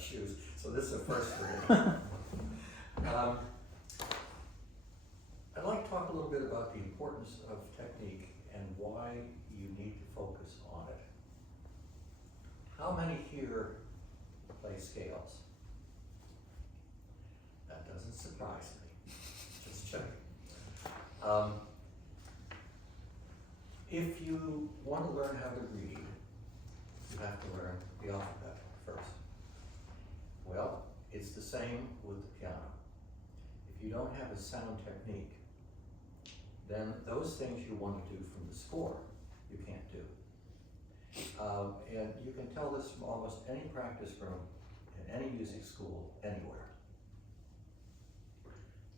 shoes, so this is a first for me. I'd like to talk a little bit about the importance of technique and why you need to focus on it. How many here play scales? That doesn't surprise me. Just checking. If you want to learn how to read, you have to learn the alphabet first. Well, it's the same with the piano. If you don't have a sound technique, then those things you want to do from the score, you can't do. And you can tell this from almost any practice room in any music school, anywhere.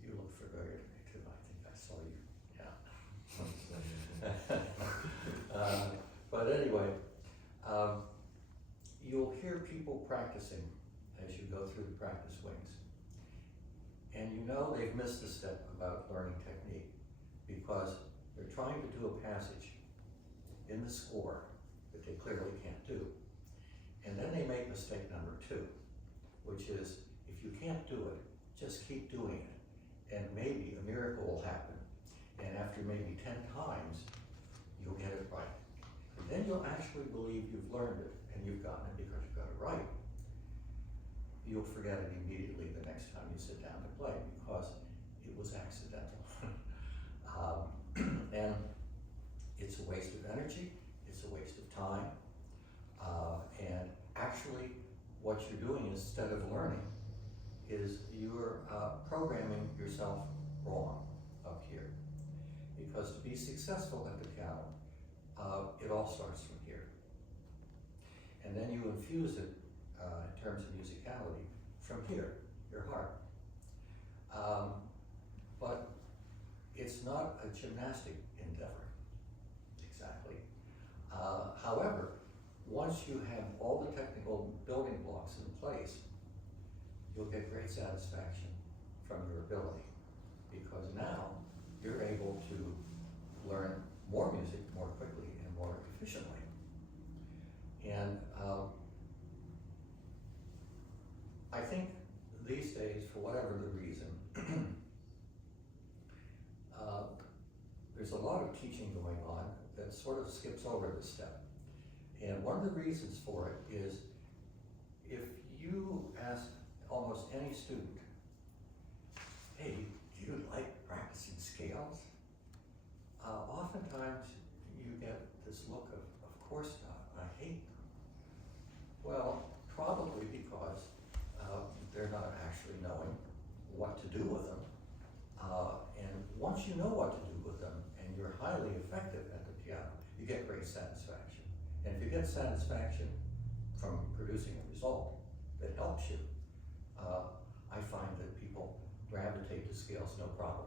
You look familiar to me too, I think I saw you, yeah. But anyway, you'll hear people practicing as you go through the practice wings. And you know they've missed a step about learning technique because they're trying to do a passage in the score that they clearly can't do. And then they make mistake number 2, which is if you can't do it, just keep doing it. And maybe a miracle will happen. And after maybe 10 times, you'll get it right. And then you'll actually believe you've learned it and you've gotten it because you got it right. You'll forget it immediately the next time you sit down to play because it was accidental. And it's a waste of energy, it's a waste of time, and actually what you're doing instead of learning is you're programming yourself wrong up here. Because to be successful at the piano, it all starts from here. And then you infuse it in terms of musicality from here, your heart. But it's not a gymnastic endeavor, exactly. However, once you have all the technical building blocks in place, you'll get great satisfaction from your ability, because now you're able to learn more music more quickly and more efficiently. And I think these days, for whatever the reason, there's a lot of teaching going on that sort of skips over this step. And one of the reasons for it is if you ask almost any student, hey, do you like practicing scales? Oftentimes you get this look of course not, I hate them. Well, probably because they're not actually knowing what to do with them. And once you know what to do with them and you're highly effective at the piano, you get great satisfaction. And if you get satisfaction from producing a result that helps you, I find that people gravitate to scales no problem.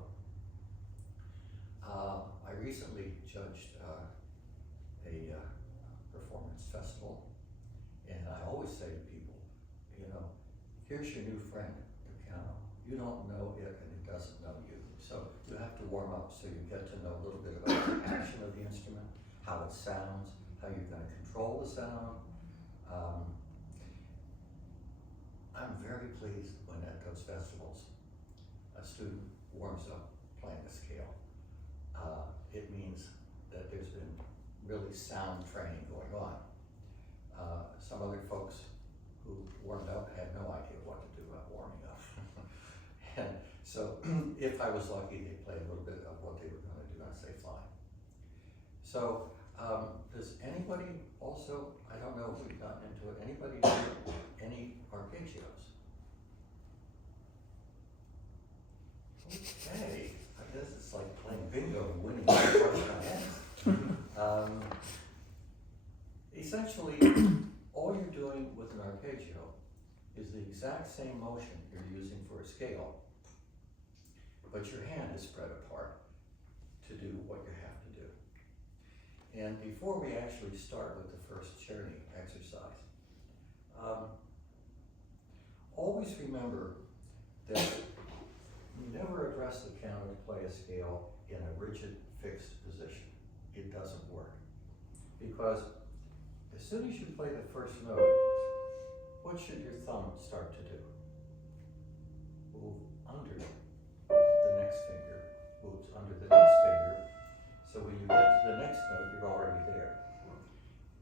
I recently judged a performance festival, and I always say to people, you know, here's your new friend, the piano. You don't know it and it doesn't know you. So you have to warm up so you get to know a little bit about the action of the instrument, how it sounds, how you're going to control the sound. I'm very pleased when at those festivals a student warms up playing the scale. It means that there's been really sound training going on. Some other folks who warmed up had no idea what to do about warming up. And so if I was lucky, they played a little bit of what they were going to do, and I'd say fine. So does anybody also, I don't know if we've gotten into it, anybody do any arpeggios? Okay, I guess it's like playing bingo and winning the first round. Essentially, all you're doing with an arpeggio is the exact same motion you're using for a scale, but your hand is spread apart to do what you have to do. And before we actually start with the first journey exercise, always remember that you never address the piano to play a scale in a rigid, fixed position. It doesn't work. Because as soon as you play the first note, what should your thumb start to do? Move under the next finger, moves under the next finger, so when you get to the next note, you're already there.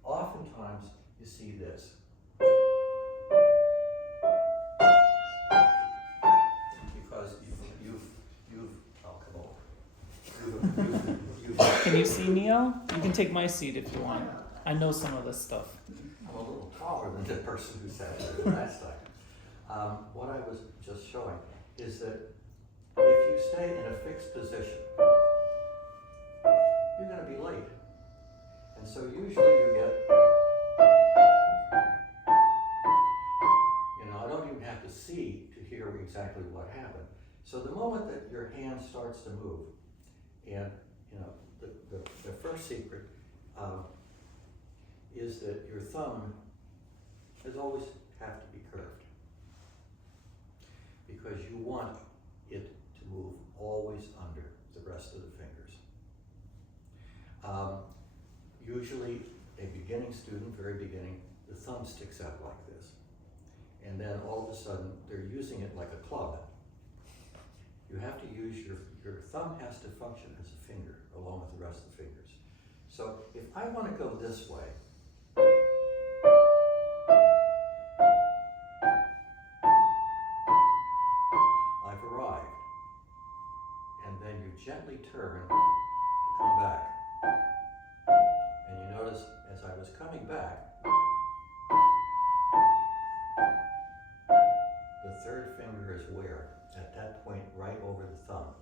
Oftentimes, you see this. Because I'll come over. Can you see Neil? You can take my seat if you want. I know some of this stuff. I'm a little taller than the person who sat there last time. What I was just showing is that if you stay in a fixed position, you're going to be late. And so usually you get, I don't even have to see to hear exactly what happened. So the moment that your hand starts to move, and the first secret is that your thumb has always have to be curved, because you want it to move always under the rest of the fingers. Usually a beginning student, very beginning, the thumb sticks out like this. And then all of a sudden they're using it like a club. You have to use your thumb has to function as a finger along with the rest of the fingers. So if I want to go this way, I've arrived. And then you gently turn to come back. And you notice as I was coming back, the third finger is where? At that point, right over the thumb.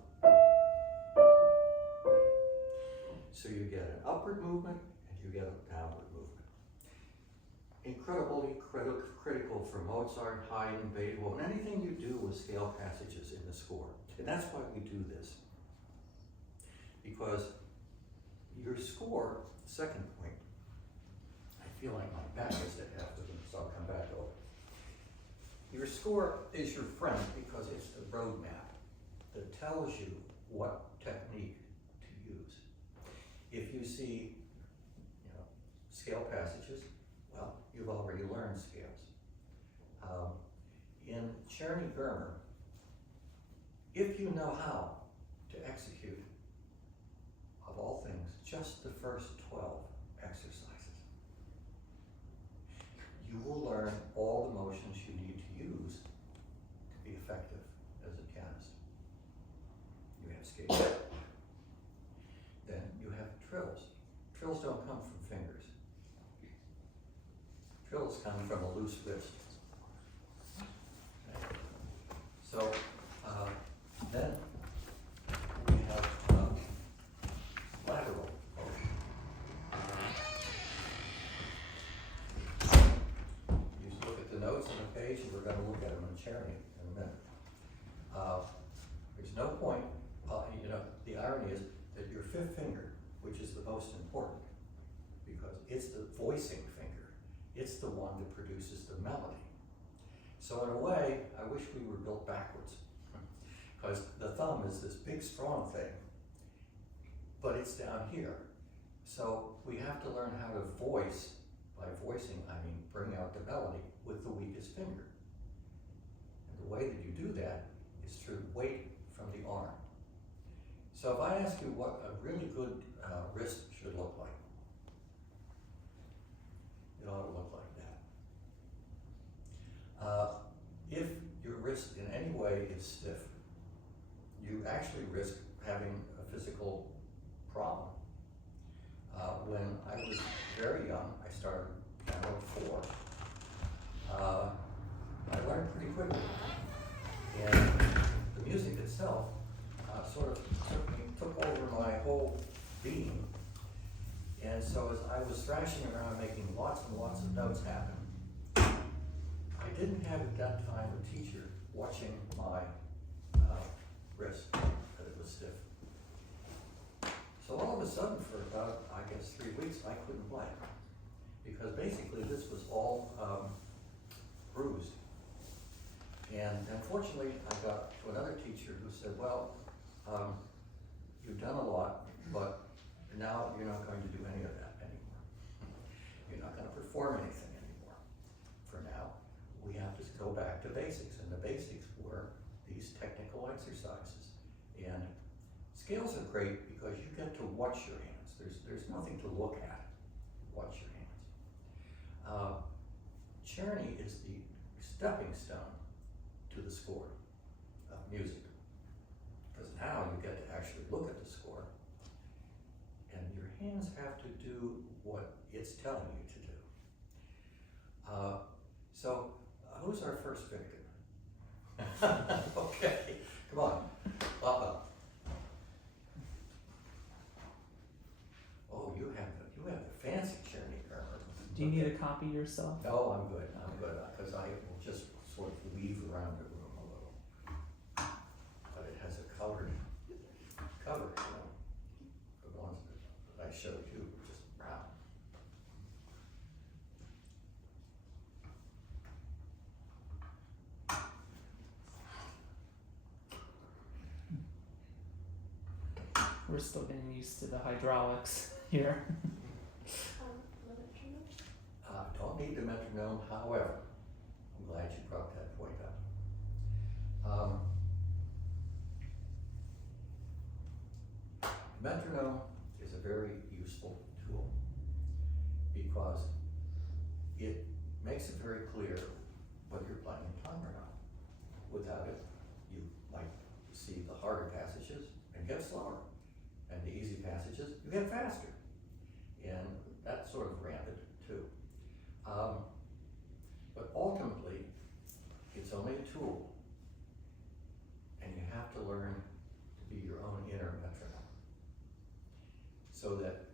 So you get an upward movement and you get a downward movement. Incredibly critical for Mozart, Haydn, Beethoven, anything you do with scale passages in the score. And that's why we do this. Because your score, second point, I feel like my back is to half of them, so I'll come back over. Your score is your friend because it's the roadmap that tells you what technique to use. If you see, scale passages, well, you've already learned scales. In Czerny-Germer, if you know how to execute, of all things, just the first 12 exercises, you will learn all the motions you need to use to be effective as a pianist. You have scales. Then you have trills. Trills don't come from fingers. Trills come from a loose wrist. Okay. So then we have lateral motion. You look at the notes on the page, and we're going to look at them in Czerny in a minute. There's no point, the irony is that your fifth finger, which is the most important, because it's the voicing finger, it's the one that produces the melody. So in a way, I wish we were built backwards, because the thumb is this big, strong thing, but it's down here. So we have to learn how to voice. By voicing, I mean bring out the melody with the weakest finger. And the way that you do that is through weight from the arm. So if I ask you what a really good wrist should look like, it ought to look like that. If your wrist in any way is stiff, you actually risk having a physical problem. When I was very young, I started piano at 4. I learned pretty quickly, and the music itself sort of took over my whole being. And so as I was thrashing around making lots and lots of notes happen, I didn't have at that time a teacher watching my wrist, that it was stiff. So all of a sudden, for about, 3 weeks, I couldn't play. Because basically this was all bruised. And unfortunately, I got to another teacher who said, well, you've done a lot, but now you're not going to do any of that anymore. You're not going to perform anything anymore for now. go back to basics, and the basics were these technical exercises. And scales are great because you get to watch your hands. There's nothing to look at. Watch your hands. Journey is the stepping stone to the score of music. Because now you get to actually look at the score, and your hands have to do what it's telling you to do. So who's our first victim? Okay, come on, pop up. Oh, you have the fancy journey, Carver. Do you need a copy yourself? No, I'm good, because I will just sort of weave around the room a little. But it has a colored cover, you know. The ones that I showed you were just brown. We're still getting used to the hydraulics here. Don't need the metronome, however, I'm glad you brought that point up. Metronome is a very useful tool because it makes it very clear what you're playing in time or not. Without it, you might see the harder passages and get slower, and the easy passages you get faster, and that's sort of rampant too. But ultimately, it's only a tool, and you have to learn to be your own inner metronome, so that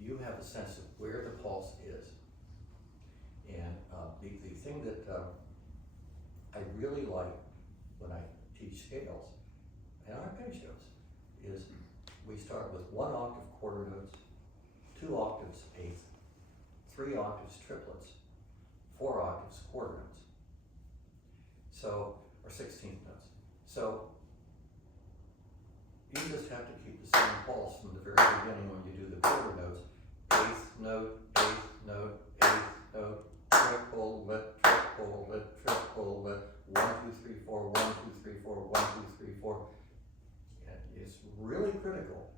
you have a sense of where the pulse is. And the thing that I really like when I teach scales and arpeggios is we start with 1 octave quarter notes, 2 octaves eighth, 3 octaves triplets, 4 octaves quarter notes, so, or 16th notes. So you just have to keep the same pulse from the very beginning when you do the quarter notes. Eighth note, eighth note, eighth note, triplet, triplet, triplet, 1, 2, 3, 4, 1, 2, 3, 4, 1, 2, 3, 4. And it's really critical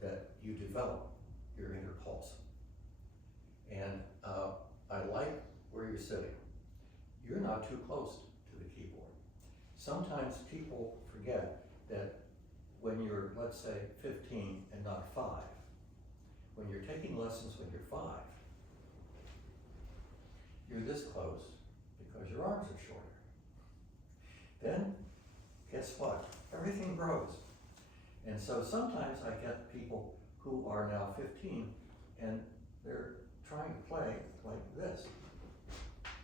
that you develop your inner pulse. And I like where you're sitting. You're not too close to the keyboard. Sometimes people forget that when you're, let's say, 15 and not 5, when you're taking lessons when you're 5, you're this close because your arms are shorter. Then, guess what? Everything grows. And so sometimes I get people who are now 15 and they're trying to play like this,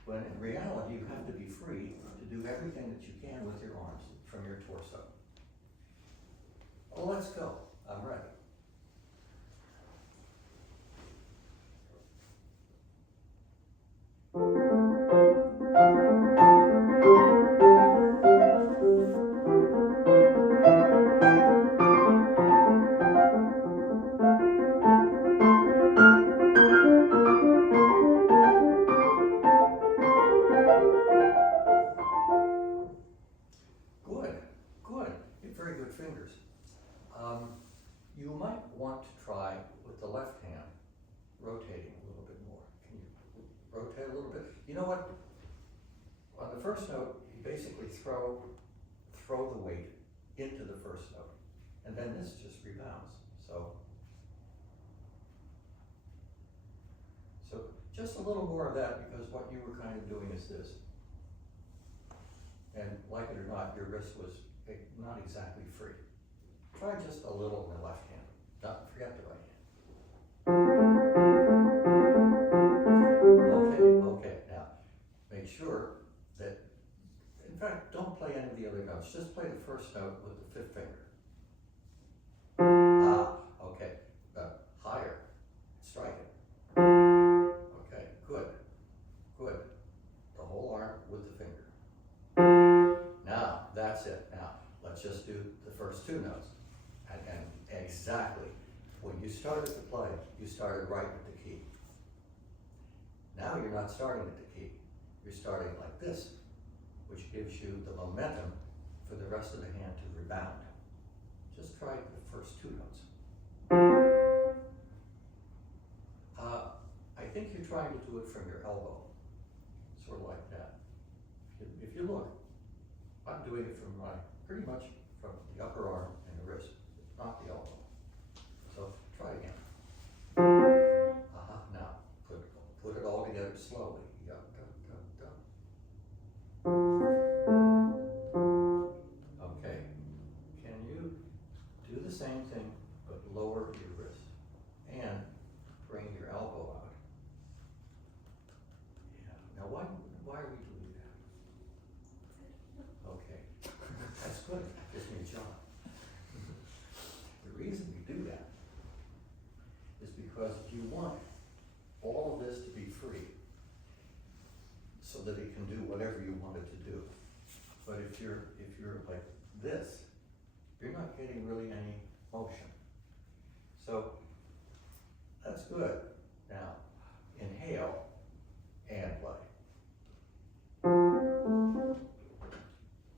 when in reality you have to be free to do everything that you can with your arms from your torso. Well, let's go. I'm ready. Good, good. You have very good fingers. You might want to try with the left hand, rotating a little bit more. Can you rotate a little bit? You know what? On the first note, you basically throw the weight into the first note, and then this just rebounds. So just a little more of that, because what you were kind of doing is this. And like it or not, your wrist was not exactly free. Try just a little in the left hand. Don't forget the right hand. Okay, now make sure that, in fact, don't play any of the other notes. Just play the first note with the 5th finger. Okay, higher, strike it. Okay, good, good. The whole arm with the finger. Now, that's it. Now, let's just do the first 2 notes. And exactly, when you started to play, you started right with the key. Now you're not starting at the key. you're starting like this, which gives you the momentum for the rest of the hand to rebound. Just try the first two notes. I think you're trying to do it from your elbow, sort of like that. If you look, I'm doing it from pretty much from the upper arm and the wrist, not the elbow. So try again. Now put it all together slowly. Okay. Can you do the same thing but lower your wrist and bring your elbow out? Yeah. Now why are we doing that? Okay. That's good. That gives me a job. The reason we do that is because you want all of this to be free so that it can do whatever you want it to do. But if you're like this, you're not getting really any motion. So that's good. Now inhale and play.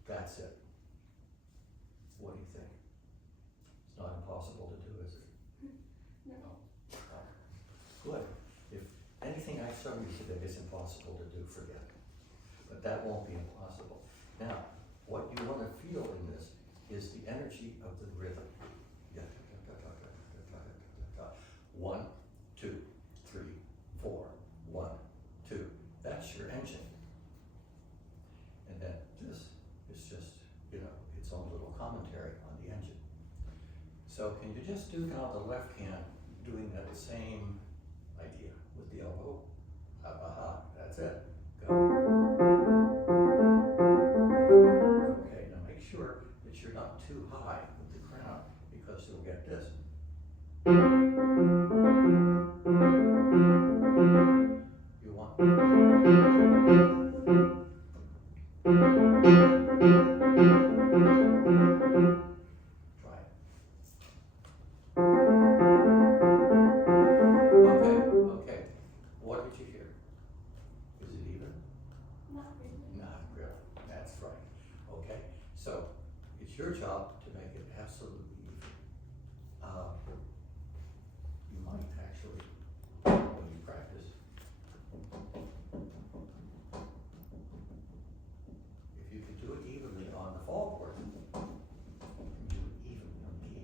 That's it. What do you think? It's not impossible to do, is it? No. Good. If anything I show you today is impossible to do, forget it. But that won't be impossible. Now, what you want to feel in this is the energy of the rhythm. 1, 2, 3, 4, 1, 2. That's your engine. And then this is just, its own little commentary on the engine. So can you just do now the left hand doing that same idea with the elbow? That's it. Go. Okay, now make sure that you're not too high with the crown because you'll get this. You want try it. Okay. What did you hear? Is it even? Not really. Not really. That's right. Okay. So it's your job to make it absolutely even. You might actually, when you practice, if you could do it evenly on the fall board, you can do it evenly on the key.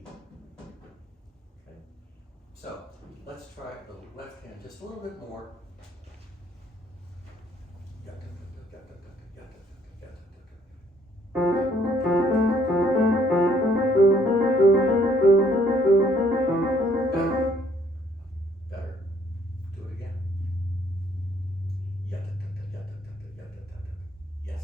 Okay. So let's try the left hand just a little bit more. Better. Do it again. Yes.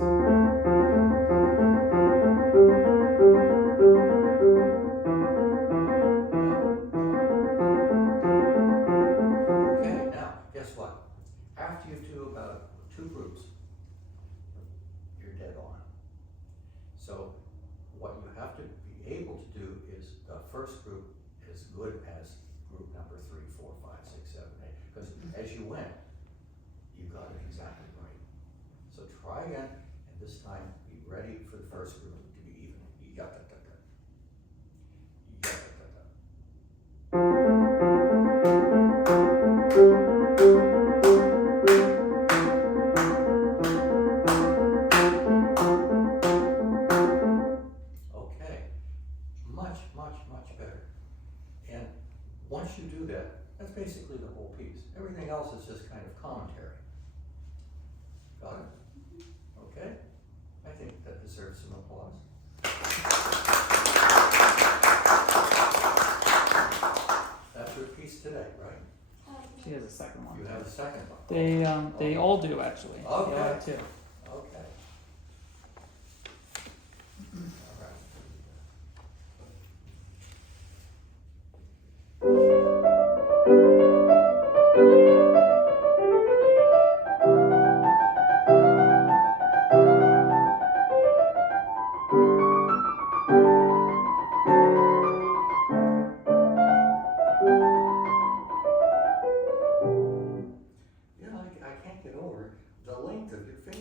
Okay, now, guess what? After you do about 2 groups, you're dead on. So what you have to be able to do is the first group as good as group number 3, 4, 5, 6, 7, 8. Because as you went, you got it exactly right. So try again, and this time be ready for the first group to be even. Okay, much better. And once you do that, that's basically the whole piece. Everything else is just kind of commentary. Got it? Okay? I think that deserves some applause. That's your piece today, right? She has a second one. You have a second one. They all do actually. Okay. They all have 2. Okay. All right. I can't get over the length of your fingers.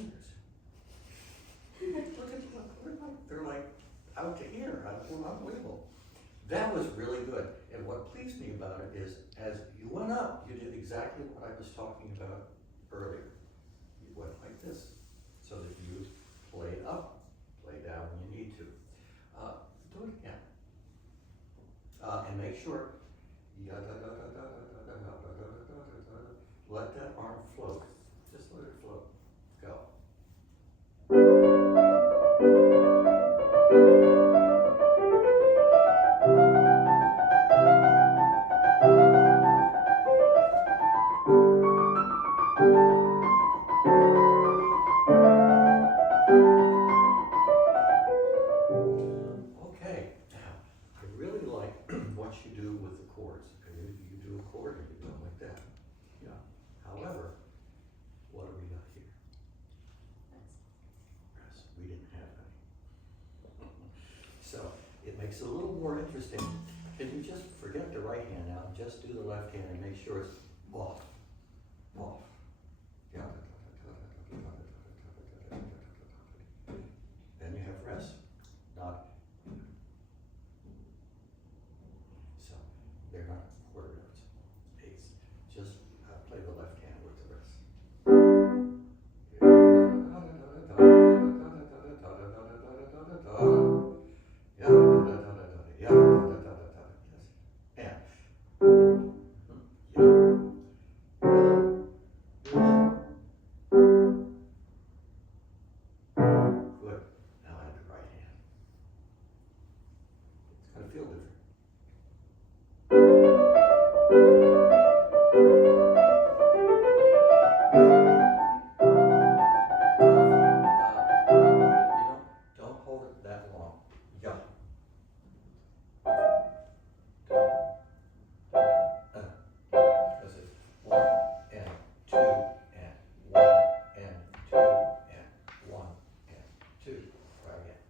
That was really good. And what pleased me about it is, as you went up, you did exactly what I was talking about earlier. You went like this, so that you play up, play down when you need to. Do it again. And make sure, let that arm float. Just let it float. Go. Okay, now, I really like what you do with the chords. You do a chord and you go like that. Yeah. However, what do we got here? Yes, we didn't have any. So, it makes it a little more interesting. Can you just forget the right hand now, just do the left hand and make sure it's off, off. Yeah. Then you have rest, not. So, they're not quarter notes, eighths. Just play the left hand with the rest. Good. Now add the right hand. It's going to feel different. Don't hold it that long. Yeah. Because it's 1 and 2 and 1 and 2 and 1 and 2. Try again.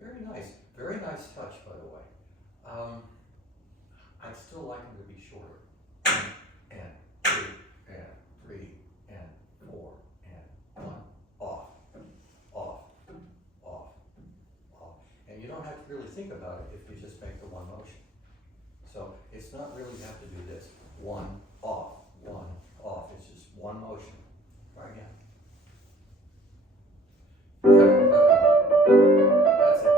Very nice. Very nice touch, by the way. I'd still like them to be shorter. And 2 and 3 and 4 and 1. Off, off, off, off. And you don't have to really think about it if you just make the one motion. So it's not really you have to do this. 1, off, 1, off. It's just one motion. Try again. That's it.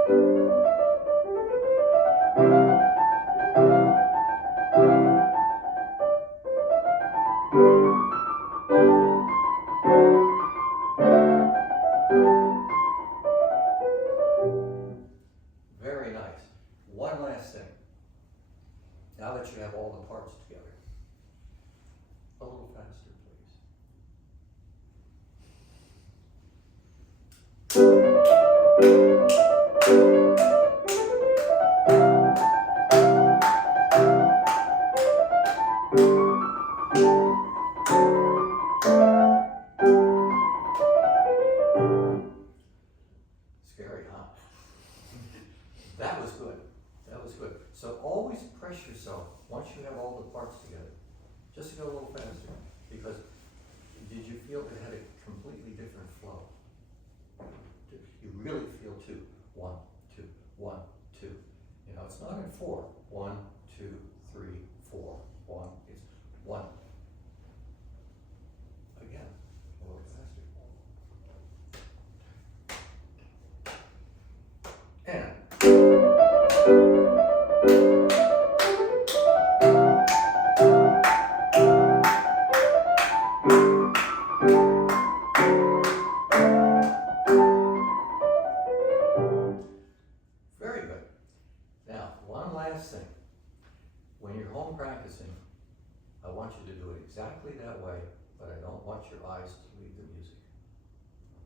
Very nice. One last thing. Now that you have all the parts together, a little faster, please. Scary, huh? That was good. That was good. So always press yourself once you have all the parts together. Just go a little faster. Because did you feel it had a completely different flow? You really feel 2. 1, 2, 1, 2. You know, it's not in 4. 1, 2, 3, 4. 1. It's 1. Again, a little faster. And very good. Now, one last thing. When you're home practicing, I want you to do it exactly that way, but I don't want your eyes to leave the music.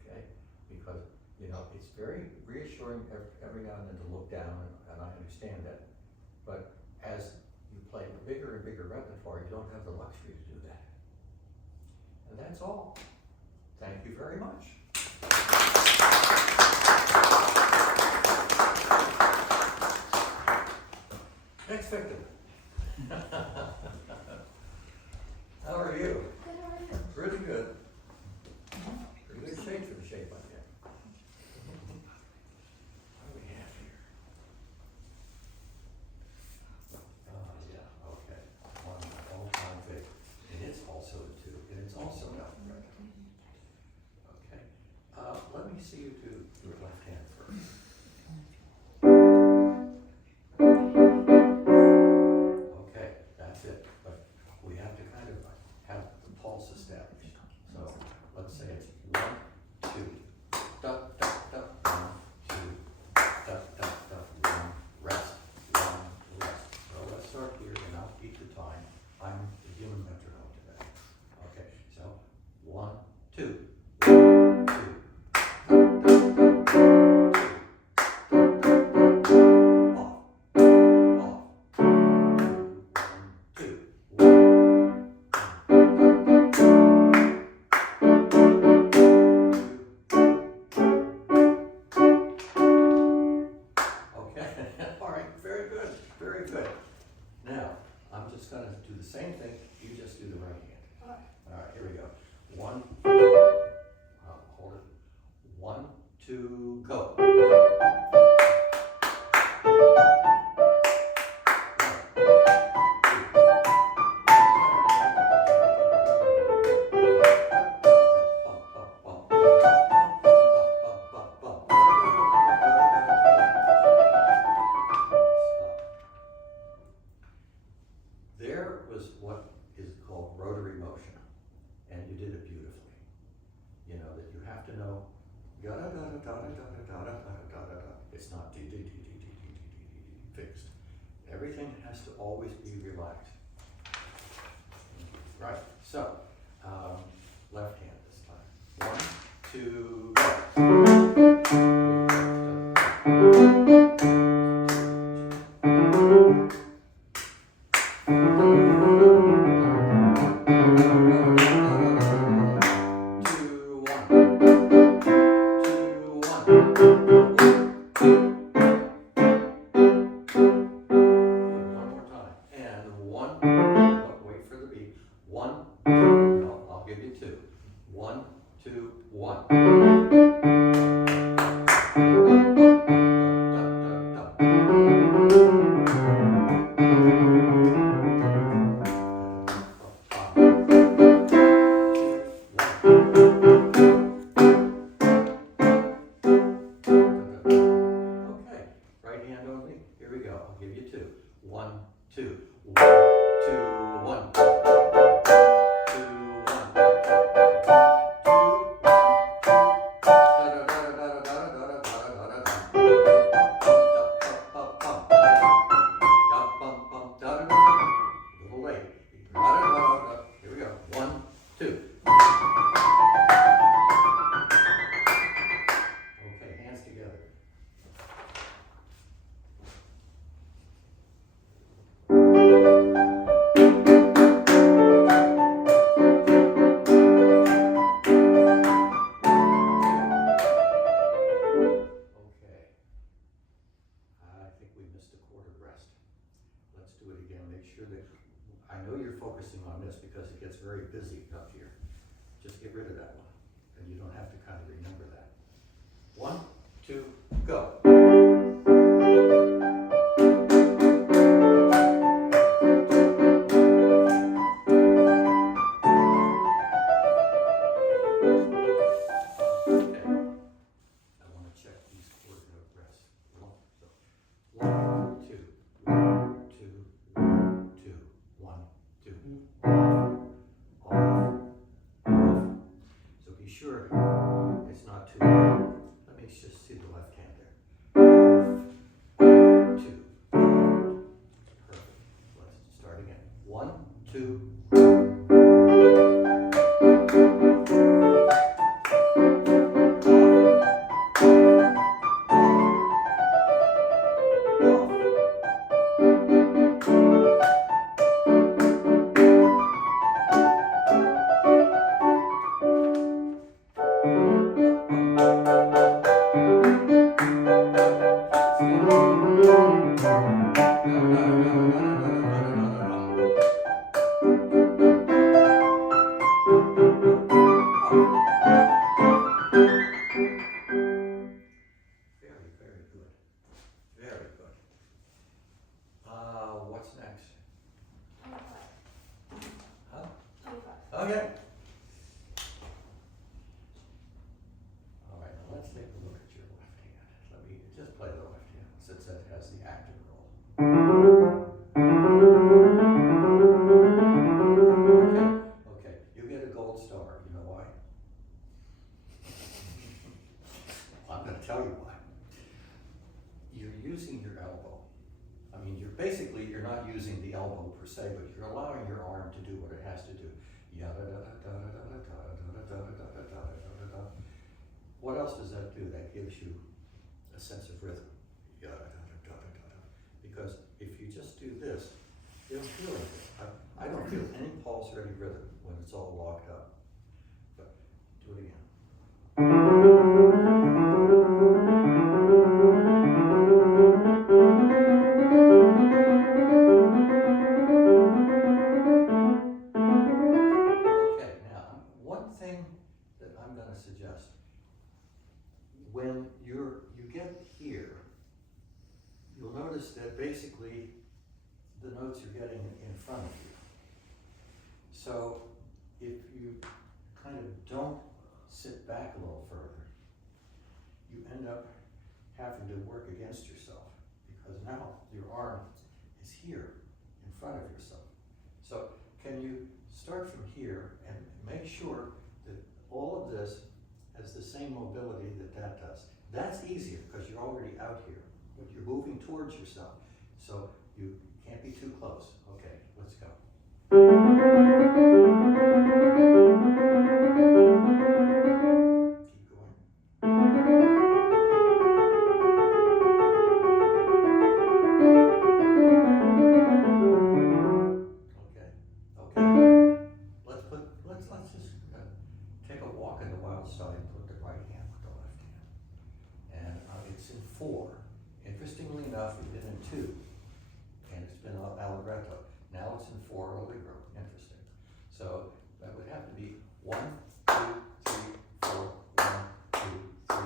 Okay? Because, you know, it's very reassuring every now and then to look down, and I understand that. But as you play a bigger and bigger repertoire, you don't have the luxury to do that. And that's all. Thank you very much. Next victim. How are you? Good, how are you? Pretty good. Pretty good shape for the shape I get. What do we have here? Oh, yeah, okay. One of my all-time favorite. And it's also a two, and it's also alphabet. Okay. Let me see you do your left hand first. Okay, that's it. But we have to kind of have the pulse established. So let's say it's 1, 2, da, da, da, 1, 2, da, da, da, 1, rest, 1, rest. So let's start here and I'll keep the time. I'm the human metronome today. Okay, so 1, 2, 1, 2, da, da, da, 2, da, da, da, off, off, 2, 1, 2, 1. Okay, all right, very good, very good. Now, I'm just gonna do the same thing, you just do the right hand. All right, here we go. 1, hold it. 1, 2, go. There was what is called rotary motion, and you did it beautifully. You know that you have to know yada da da da da da da da da da da. It's not d d d d d d d d fixed. Everything has to always be relaxed. Right. So, left hand this time. 1, 2, go. One more time. And 1, wait for the beat. 1, no, I'll give you 2. 1, 2, 1. Okay, right hand only. Here we go. I'll give you 2. 1, 2, 1, 2, 1. 2, 1. 2, 1. Little late. Here we go. 1, 2. Okay, hands together. Okay. I think we missed a quarter rest. Let's do it again. Make sure that, I know you're focusing on this because it gets very busy up here. Just get rid of that one. And you don't have to kind of remember that. 1, 2, go. Okay. I want to check these quarter note rests. 1, 2, 1, 2, 1, 2, 1, 2. Off, off, off. So be sure it's not too loud. Let me just see the left hand there. Off, 2, off. Perfect. Let's start again. 1, 2. per se, but you're allowing your arm to do what it has to do. What else does that do? That gives you a sense of rhythm. Because if you just do this, you don't feel anything. I don't feel any pulse or any rhythm when it's all locked up. But do it again. Okay, now, one thing that I'm going to suggest, when you get here, you'll notice that basically the notes you're getting in front of you. So if you kind of don't sit back a little further, you end up having to work against yourself, because now your arm is here in front of yourself. So can you start from here and make sure that all of this has the same mobility that that does. That's easier because you're already out here, but you're moving towards yourself. So you can't be too close. Okay, let's go. Keep going. Okay. Let's just take a walk in the wild side and put the right hand with the left hand. And it's in 4. Interestingly enough, it's been in 2, and it's been allegretto. Now it's in 4 allegro. Interesting. So that would have to be 1, 2, 3, 4. 1, 2, 3,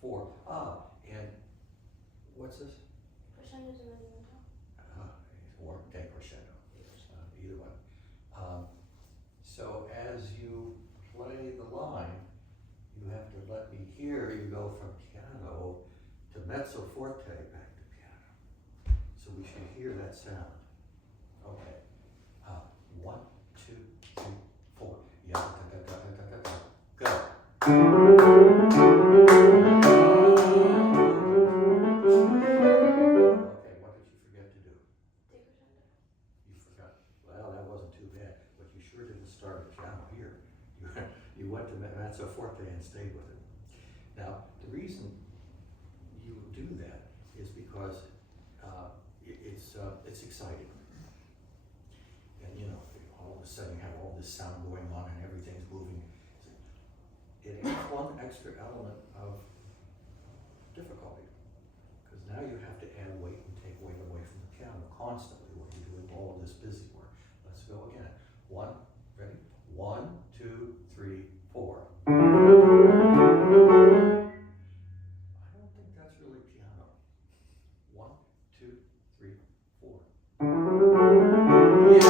4. And what's this? Crescendo to movimento. Or decrescendo. Either one. So as you play the line, you have to let me hear you go from piano to mezzo forte back to piano. So we should hear that sound. Okay. 1, 2, 3, 4. Yeah, da, da, da, da, da, da, da. Go. Okay, what did you forget to do? Decrescendo. You forgot. Well, that wasn't too bad, but you sure didn't start at piano here. You went to mezzo forte and stayed with it. Now, the reason you do that is because it's exciting. And you know, all of a sudden you have all this sound going on and everything's moving. It adds one extra element of difficulty, because now you have to add weight and take weight away from the piano constantly when you're doing all of this busy work. Let's go again. 1, ready? 1, 2, 3, 4. I don't think that's really piano. 1, 2, 3, 4. Yes.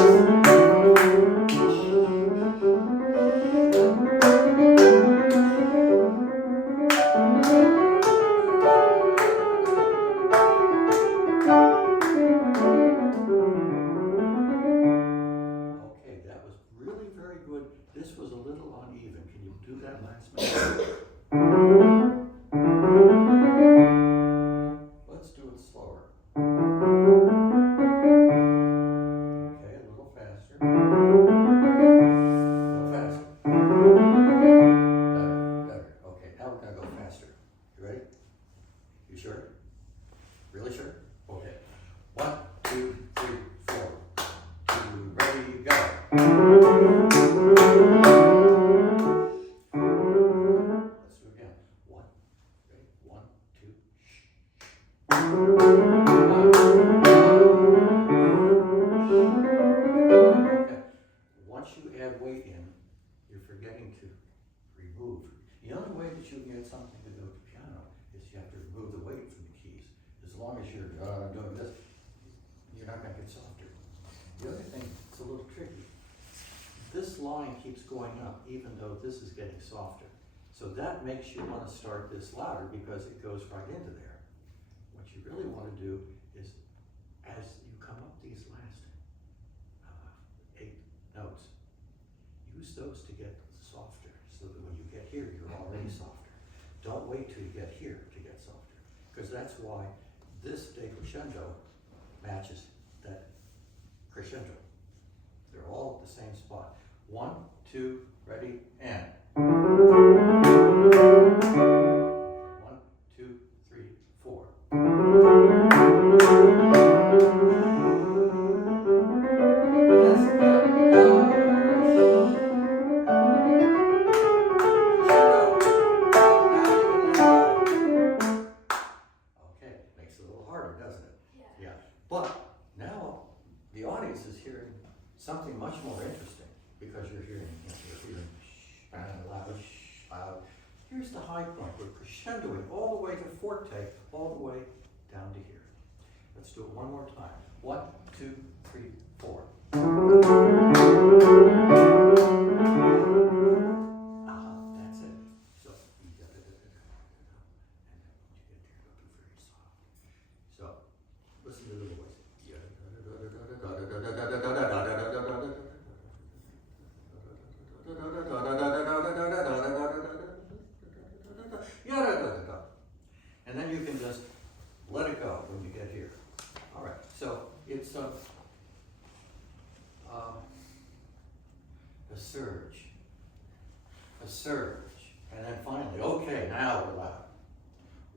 Okay, that was really very good. This was a little uneven. Can you do that last minute? Let's do it slower. Okay, a little faster. A little faster. Better, better. Okay, now we're gonna go faster. You ready? You sure? Really sure? Okay. 1, 2, 3, 4. 2, ready, go. Let's do it again. 1, ready? 1, 2, Okay. Once you add weight in, you're forgetting to remove. The only way that you can get something to do with the piano is you have to remove the weight from the keys. As long as you're doing this, you're not going to get softer. The other thing, it's a little tricky. This line keeps going up even though this is getting softer. So that makes you want to start this louder because it goes right into there. What you really want to do is, as you come up these last 8 notes, use those to get softer so that when you get here, you're already softer. Don't wait till you get here to get softer, because that's why this decrescendo matches that crescendo. at the same spot. 1, 2, ready, and. 1, 2, 3, 4. Yes, good. Okay, makes it a little harder, doesn't it? Yeah. But now the audience is hearing something much more interesting because you're hearing loud, loud. Here's the high point. We're crescendoing all the way to forte, all the way down to here. Let's do it one more time. 1, 2, 3, 4. That's it. So you got it, and then once you get there, it'll be very soft. So listen to the voice. And then you can just let it go when you get here. All right, so it's a surge, and then finally, okay, now we're loud.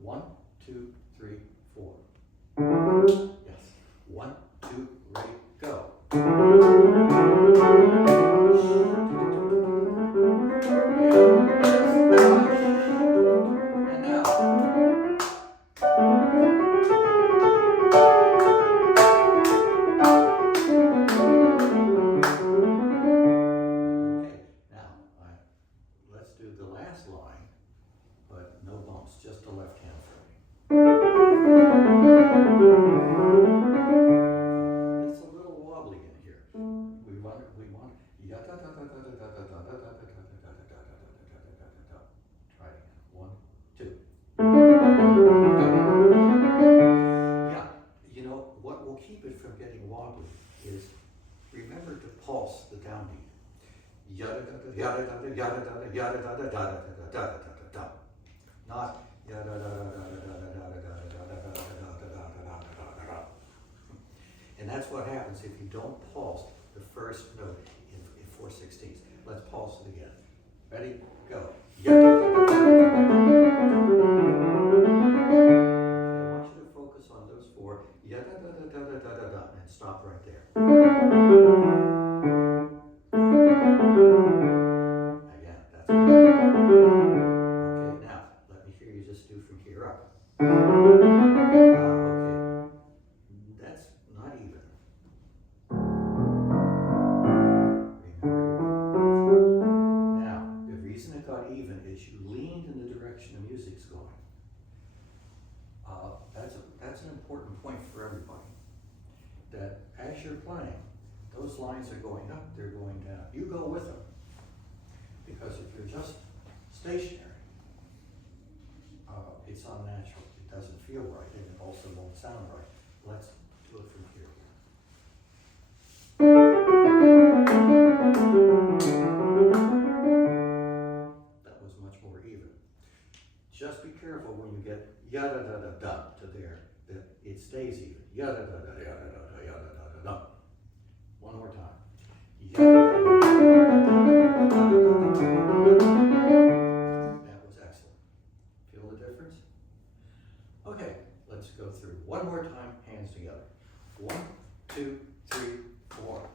1, 2, 3, 4. Yes. 1, 2, ready, go. And now. Okay, now let's do the last line, but no bumps, just the left hand for me. It's a little wobbly in here. We want ya da da da da da da da da da da da da da da da da da da. Try it again. 1, 2. Yeah, you know what will keep it from getting wobbly is remember to pulse the downbeat. Yada da da yada da da yada da da yada da da da da da da da da. Not yada da da da da da da da da da da da da da. And that's what happens if you don't pulse the first note in 4/16. Let's pulse it again. Ready? Go. I want you to focus on those 4. Da da da da da da da da, and stop right there. Again, that's good. Okay, now let me hear you just do from here up. Okay, that's not even. Now, the reason it got even is you leaned in the direction the music's going. That's an important point for everybody. That as you're playing, those lines are going up, they're going down. You go with them. Because if you're just stationary, it's unnatural. It doesn't feel right, and it also won't sound right. Let's do it from here. That was much more even. Just be careful when you get yada da da da to there, that it stays even. Yada da da yada da da yada da da da. One more time. That was excellent. Feel the difference? Okay, let's go through one more time, hands together. 1, 2, 3, 4.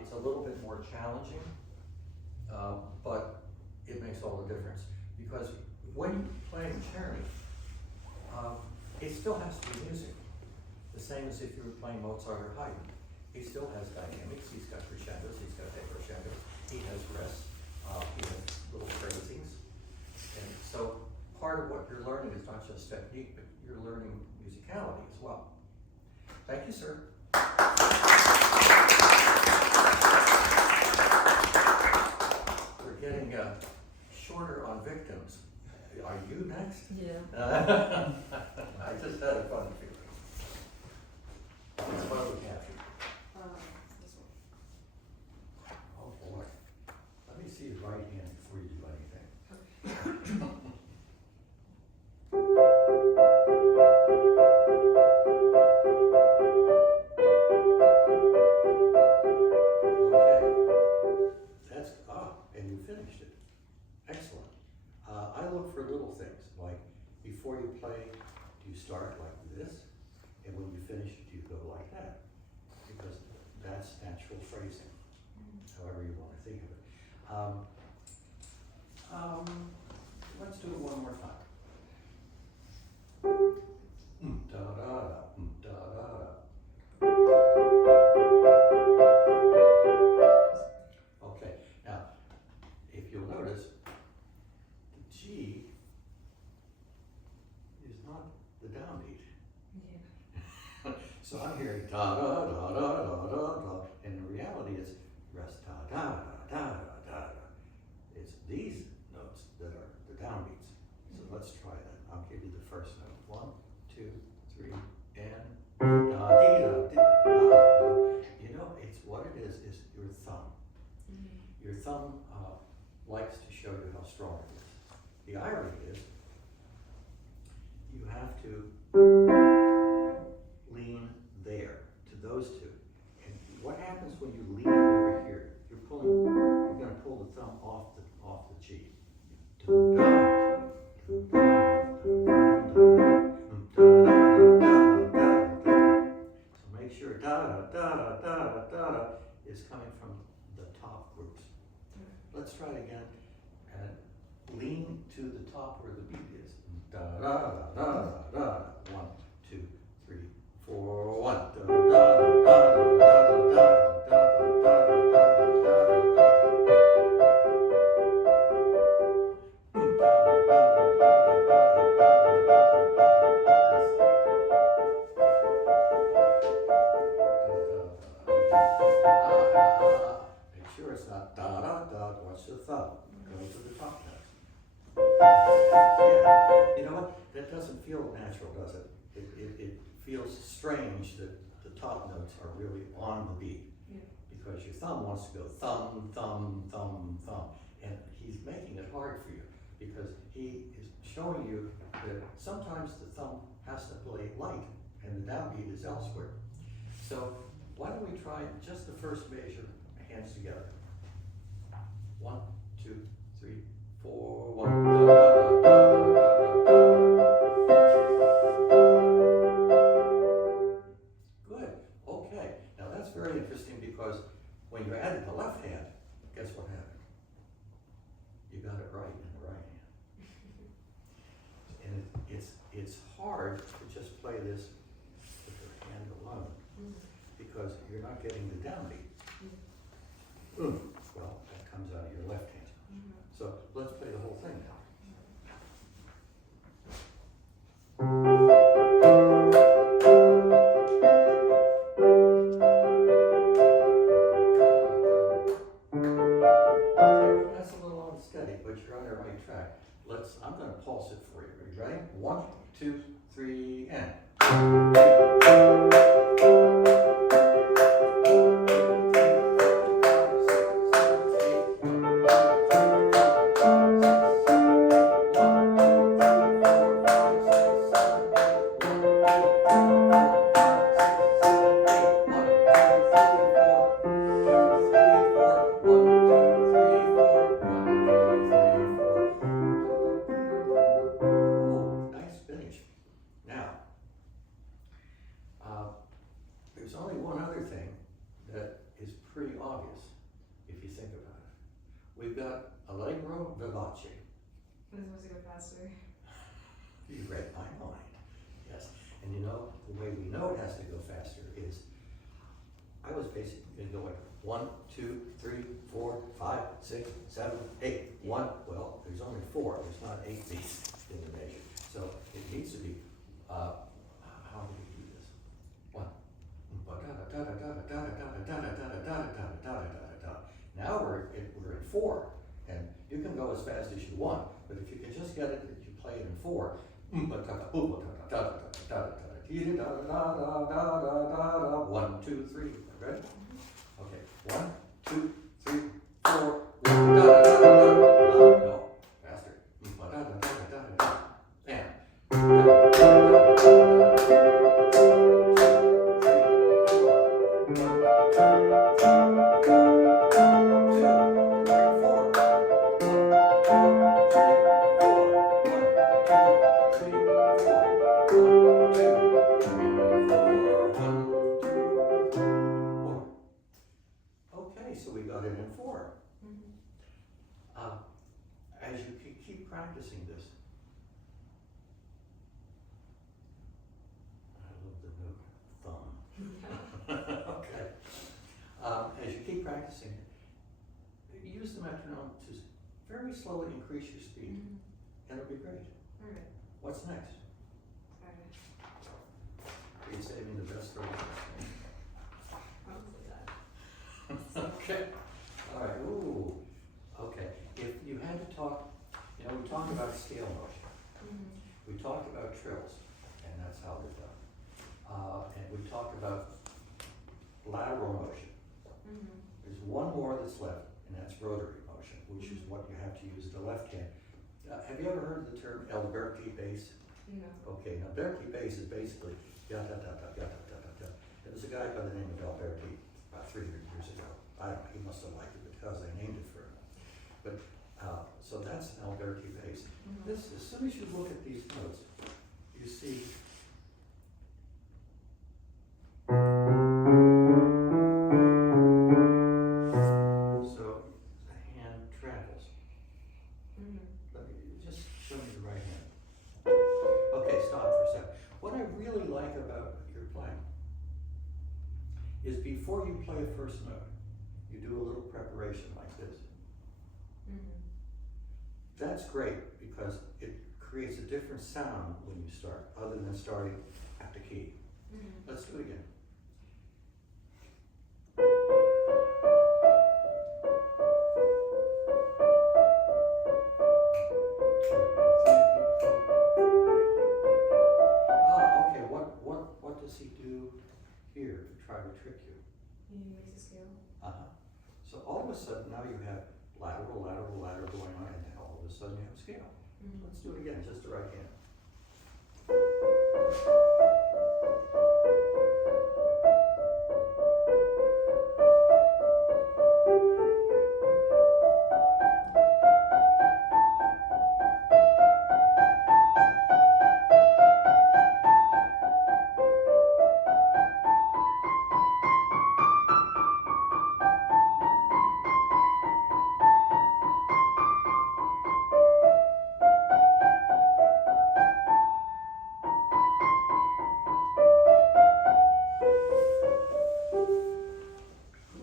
It's a little bit more challenging, but it makes all the difference. Because when you play Czerny, it still has to be music. The same as if you were playing Mozart or Haydn. He still has dynamics, he's got crescendos, he's got decrescendos, he has rests, he has little phrasings. And so part of what you're learning is not just technique, but you're learning musicality as well. Thank you, sir. We're getting shorter on victims. Are you next? Yeah. I just had a fun feeling. It's fun however you want to think of it. Let's do it one more time. Da da da, da da da. Okay, now, if you'll notice, the G is not the downbeat. Yeah. So I'm hearing da da da da da da da, and the reality is rest da da da da da da da. It's these notes that are the downbeats. So let's try that. I'll give you the first note. 1, 2, 3, and da dee da dee da. You know, it's what it is your thumb. Your thumb likes to show you how strong it is. The irony is you have to lean there to those two. And what happens when you lean over here? You're going to pull the thumb off the G. So make sure da da da da da da da is coming from the top groups. Let's try it again and lean to the top where the beat is. Da da da da da da. 1, 2, 3, 4, 1. Da da da da da da da da Make sure it's not da da da. Watch the thumb. Go to the top note. Yeah. You know what? That doesn't feel natural, does it? It feels strange that the top notes are really on the beat. Yeah. Because your thumb wants to go thumb, thumb, thumb, thumb. And he's making it hard for you because he is showing you that sometimes the thumb has to play light and the downbeat is elsewhere. So why don't we try just the first measure, hands together. 1, 2, 3, 4, 1. Da, da, da, da, da, da, da. Good. Okay. Now that's very interesting because when you added the left hand, guess what happened? You got it right in the right hand. And it's hard to just play this with your hand alone because you're not getting the downbeat. Well, that comes out of your left hand. So let's play the whole thing now. That's a little unsteady, but you're on the right track. I'm going to pulse it for you. Are you ready? 1, 2, 3, and. There's only one other thing that is pretty obvious if you think about it. We've got allegro vivace. But it's supposed to go faster. You read my mind. Yes. And you know, the way we know it has to go faster is I was basically going to go like 1, 2, 3, 4, 5, 6, 7, 8. 1. Well, there's only 4. There's not 8 beats in the measure. So it needs to be, how do we do this? 1. Now we're in 4, and you can go as fast as you want, but if you can just get it that you play it in 4, 1, 2, 3, ready? Okay, 1, 2, 3, 4, 1, no, faster, As you keep practicing this, I love the note thumb. Okay. As you keep practicing it, use the metronome to very slowly increase your speed, and it'll be great. Alright. What's next? Alright. Are you saving the best for last? Probably that. Okay. All right. Ooh. Okay. If you had to talk, we talked about scale motion. We talked about trills, and that's how they're done. And we talked about lateral motion. There's one more that's left, and that's rotary motion, which is what you have to use the left hand. Have you ever heard of the term Alberti bass? No. Okay, now Alberti bass is basically ya-da-da-da-da-da-da-da. There was a guy by the name of Alberti about 300 years ago. I don't know, he must have liked it because I named it for him. But, so that's an Alberti bass. This, as soon as you look at these notes, you see so the hand travels. Let me just show me the right hand. Okay, stop for a second. What I really like about your playing is before you play a first note, you do a little preparation like this. That's great because it creates a different sound when you start, other than starting at the key. Let's do it again. Okay, what does he do here to try to trick you? He makes a scale. So all of a sudden now you have lateral, lateral, lateral going on, and then all of a sudden you have scale. Let's do it again, just the right hand.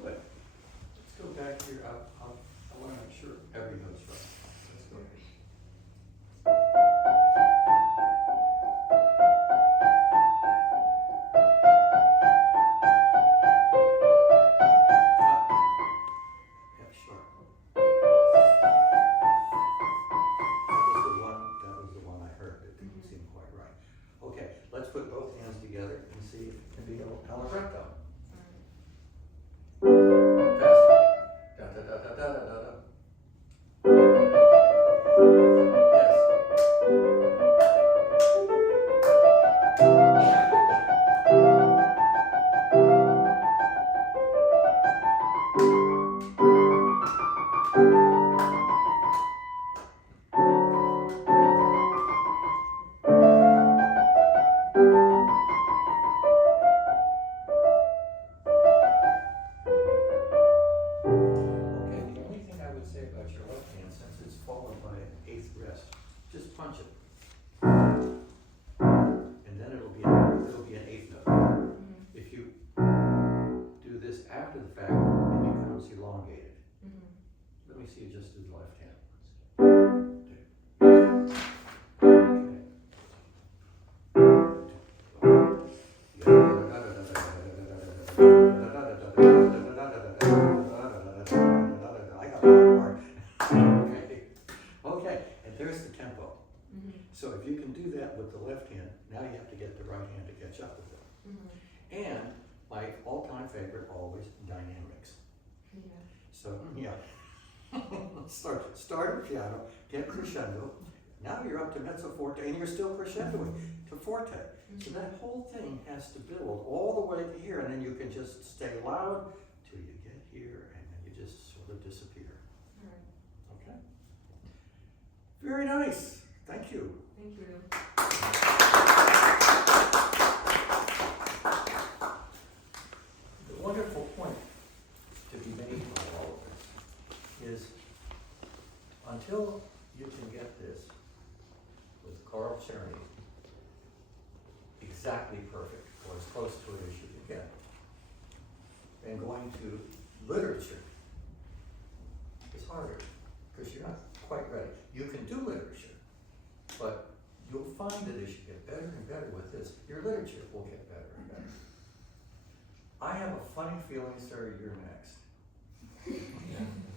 Good. Let's go back here. I want to make sure every note's right. Let's go. F sharp. That was the one I heard. It didn't seem quite right. Okay, let's put both hands together and see if it can be Allegretto. Faster. Da da da da da da da da. Okay, the only thing I would say about your left hand, since it's followed by an eighth rest, just punch it. And then it'll be an eighth note. If you do this after the fact, it becomes elongated. Let me see you just do the left hand. I got that part. Okay, and there's the tempo. So if you can do that with the left hand, now you have to get the right hand to catch up with it. And my all-time favorite, always, dynamics. So, yeah. Start at piano, get crescendo. Now you're up to mezzo forte, and you're still crescendoing to forte. So that whole thing has to build all the way to here, and then you can just stay loud till you get here, and then you just sort of disappear. Okay? Very nice. Thank you. Thank you. The wonderful point to be made by all of this until you can get this with choral charity exactly perfect, or as close to it as you can get, then going to literature is harder, because you're not quite ready. You can do literature, but you'll find that as you get better and better with this, your literature will get better and better. I have a funny feeling, sir, you're next.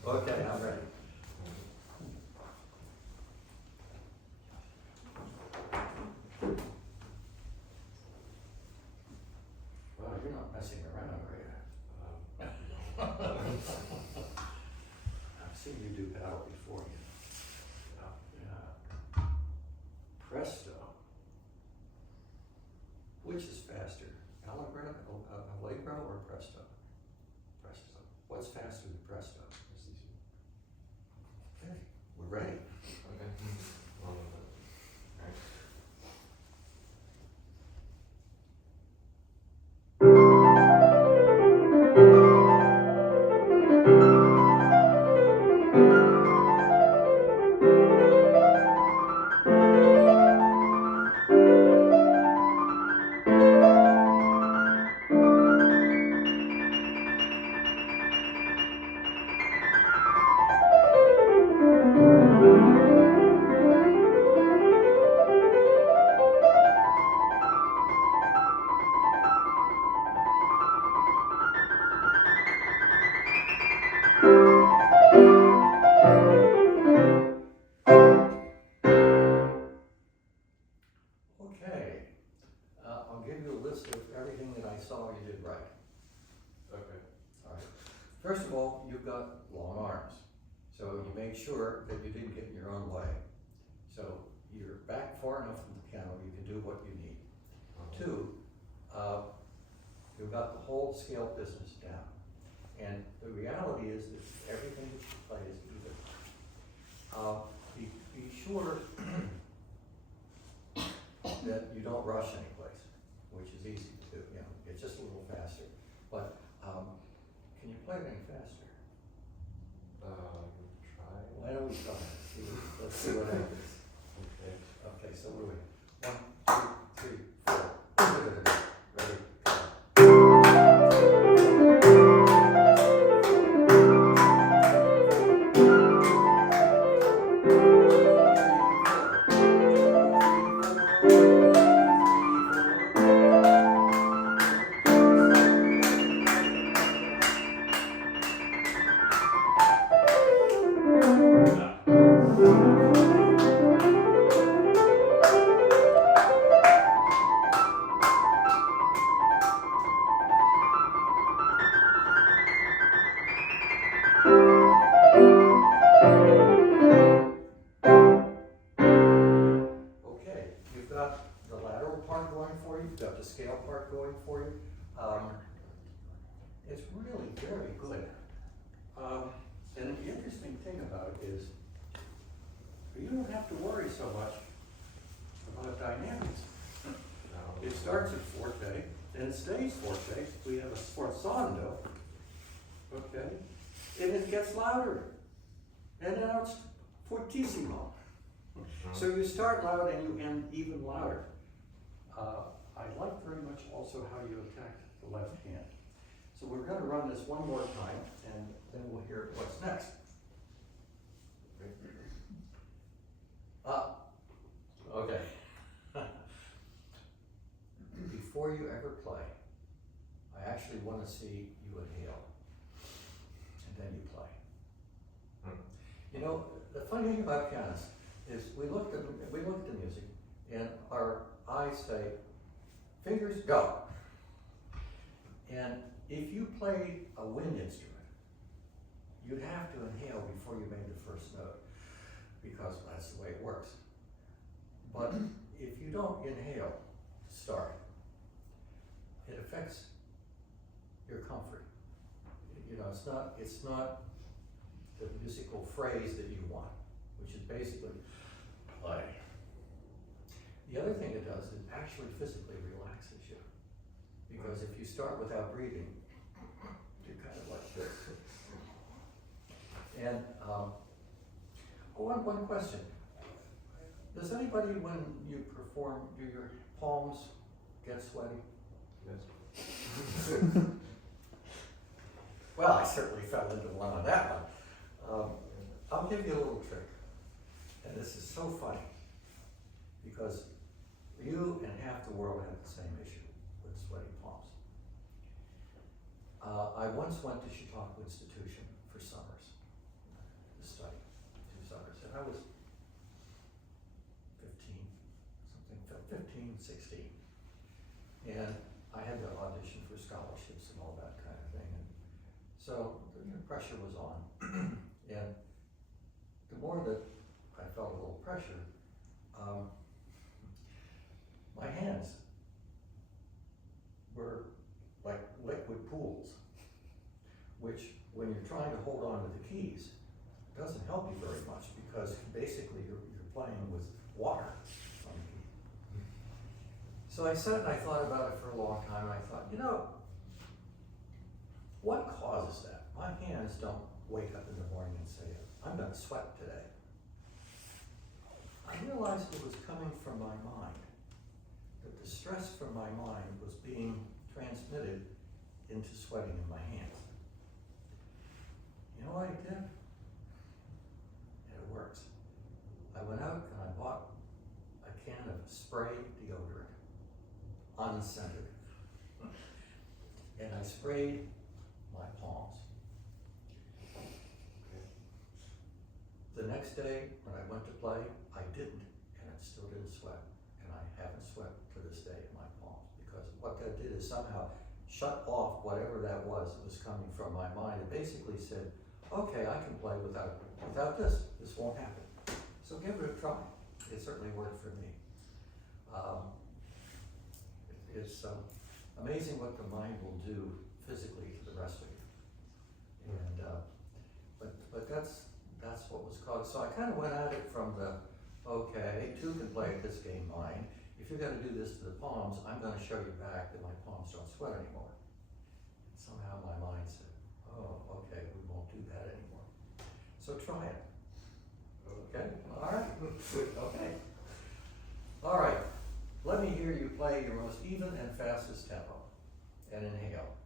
Okay, I'm ready. Well, you're not messing around, are you? I've seen you do battle before. Yeah. Presto. Which is faster, Allegro or Presto? Presto. What's faster than Presto? Okay, we're ready. Okay. Well, alright. Okay, I'll give you a list of everything that I saw you did right. Okay. All right. First of all, you've got long arms, so you made sure that you didn't get in your own way. So you're back far enough from the piano, you can do what you need. Two, you've got the whole scale business down. And the reality is that everything that you play is even. Be sure that you don't rush any place, which is easy to do, you know, it's just a little faster. But can you play it any faster? Try. Why don't we try it? Let's see what happens. Okay. Okay, so what are we? 1, 2, 3, 4. Ready, go. Okay, you've got the lateral part going for you, you've got the scale part going for you. It's really very good. And the interesting thing about it is, you don't have to worry so much about dynamics. It starts at forte, and it stays forte. We have a sforzando, okay? And it gets louder. And now it's fortissimo. So you start loud and you end even louder. I like very much also how you attack the left hand. So we're going to run this one more time, and then we'll hear what's next. Okay. Before you ever play, I actually want to see you inhale, and then you play. You know, the funny thing about pianists is we look at the music, and our eyes say, fingers go. And if you play a wind instrument, you'd have to inhale before you made the first note, because that's the way it works. But if you don't inhale to start, it affects your comfort. You know, it's not the musical phrase that you want, which is basically play. The other thing it does is it actually physically relaxes you. Because if you start without breathing, you're kind of like this. And One question. Does anybody, when you perform, do your palms get sweaty? Yes. Well, I certainly fell into one on that one. I'll give you a little trick. And this is so funny, because you and half the world have the same issue with sweaty palms. I once went to Chautauqua Institution for summers, to study, 2 summers, and I was 15, 16. And I had to audition for scholarships and all that kind of thing. And so the pressure was on. And the more that I felt a little pressure, my hands were like liquid pools, which when you're trying to hold on to the keys, doesn't help you very much, because basically you're playing with water on the key. So I sat and I thought about it for a long time, and I thought, you know, what causes that? My hands don't wake up in the morning and say, I'm gonna sweat today. I realized it was coming from my mind, that the stress from my mind was being transmitted into sweating in my hands. You know what I did? And it works. I went out and I bought a can of spray deodorant, unscented. And I sprayed my palms. The next day, when I went to play, I didn't, and it still didn't sweat. And I haven't sweat to this day in my palms, because what that did is somehow shut off whatever that was coming from my mind. It basically said, okay, I can play without this. This won't happen. So give it a try. It certainly worked for me. It's amazing what the mind will do physically to the rest of you. And but that's what was caused. So I kind of went at it from the, okay, 2 can play at this game, mind. If you're going to do this to the palms, I'm going to show you back that my palms don't sweat anymore. And somehow my mind said, oh, okay, we won't do that anymore. So try it. Okay? All right. Okay. All right. Let me hear you play your most even and fastest tempo. And inhale.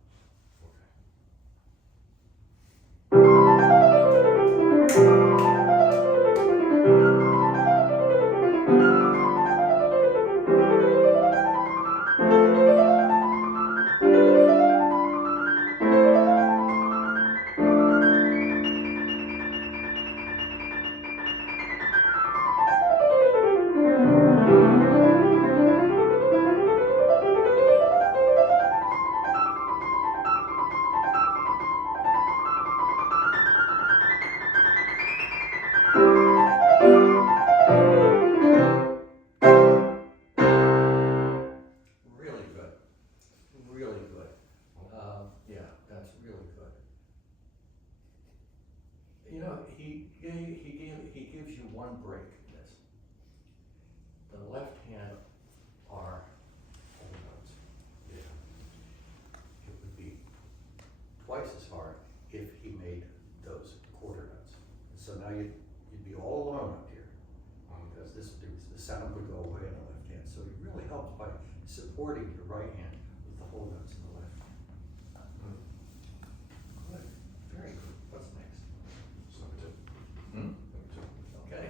Really good. Really good. Yeah, that's really good. You know, he gives you one break in this. The left hand are whole notes. Yeah. It would be twice as hard if he made those quarter notes. So now you'd be all alone up here, because the sound would go away on the left hand. So he really helps by supporting your right hand with the whole notes in the left hand. Good, very good. What's next? Okay.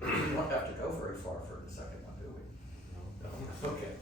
We don't have to go very far for the second one, do we? No. Okay.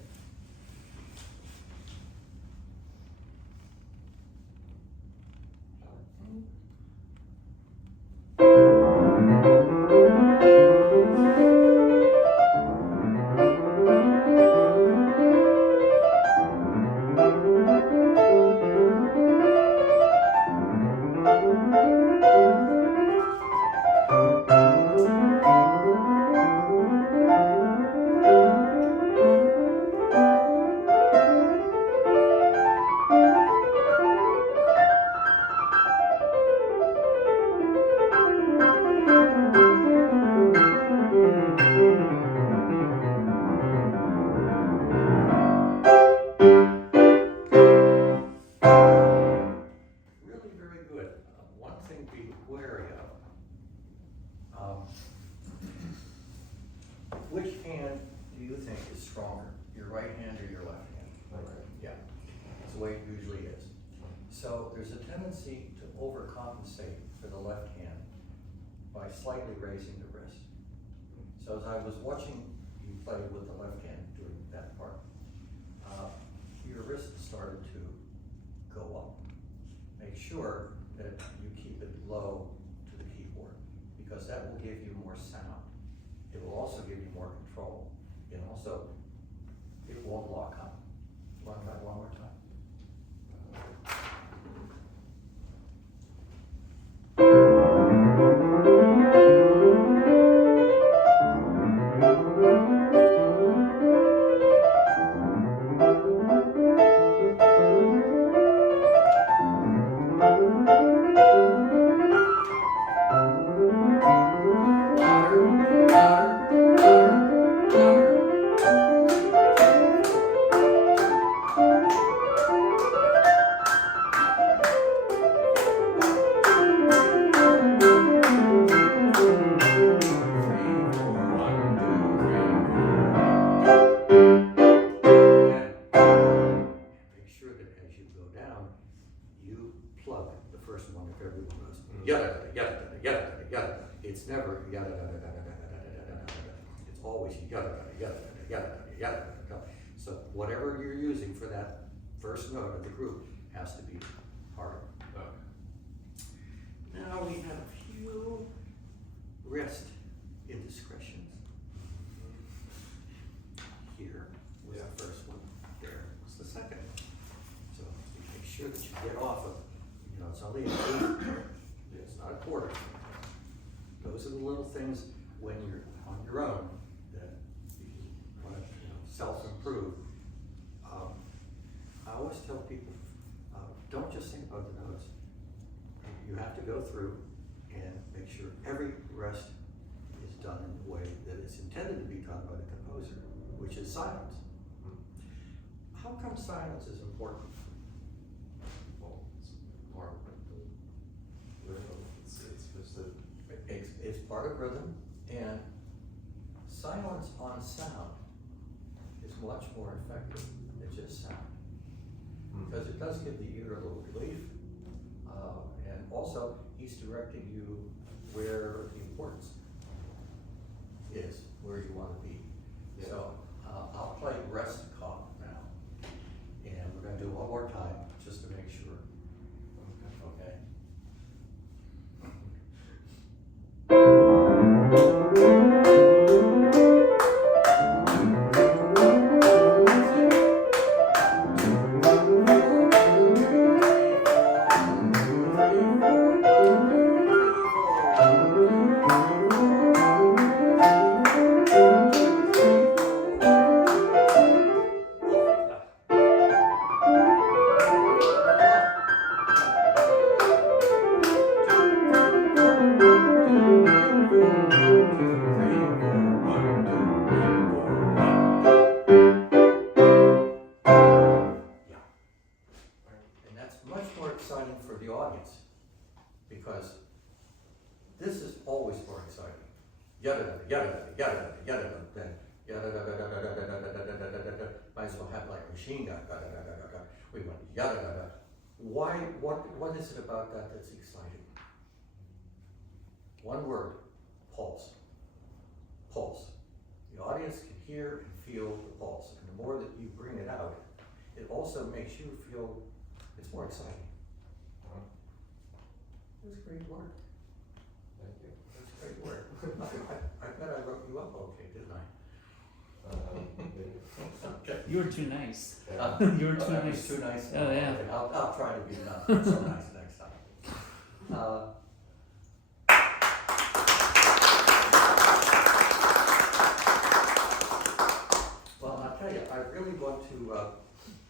usually is. So there's a tendency to overcompensate for the left hand by slightly raising the wrist. So as I was watching you play with the left hand during that part, your wrist started to go up. Make sure that you keep it low to the keyboard, because that will give you more sound. It will also give you more control, and also it won't lock up. Want to try one more time? Make sure that as you go down, you plug the first one if everyone goes yada yada yada yada. It's never yada yada yada yada yada. It's always yada yada yada yada yada. So whatever you're using for that first note of the group has to be harder. Now we have a few wrist indiscretions. Here was the first one. There was the second. So you make sure that you get off of, it's only an eighth, it's not a quarter. Those are the little things when you're on your own that you want to self-improve. I always tell people, don't just think about the notes. You have to go through and make sure every rest is done in the way that it's intended to be done by the composer, which is silence. How come silence is important? Well, it's part of the rhythm. It's just a. It's part of rhythm, and silence on sound is much more effective than just sound. Because it does give the ear a little relief, and also he's directing you where the importance is, where you want to be. Yeah. So I'll play Rest Cop now, and we're going to do it one more time just to make sure. Okay. Exciting for the audience, because this is always more exciting. Yada yada yada yada yada then yada yada yada yada yada yada. Might as well have like machine gun. We went yada yada. Why? What is it about that that's exciting? One word: pulse. Pulse. The audience can hear and feel the pulse, and the more that you bring it out, it also makes you feel it's more exciting. It was great work. Thank you. It was great work. I bet I wrote you up okay, didn't I? Okay. You were too nice. Yeah. You were too I was nice. too nice? Oh, yeah. Okay, I'll try to be not so nice next time. Well, I'll tell you, I really want to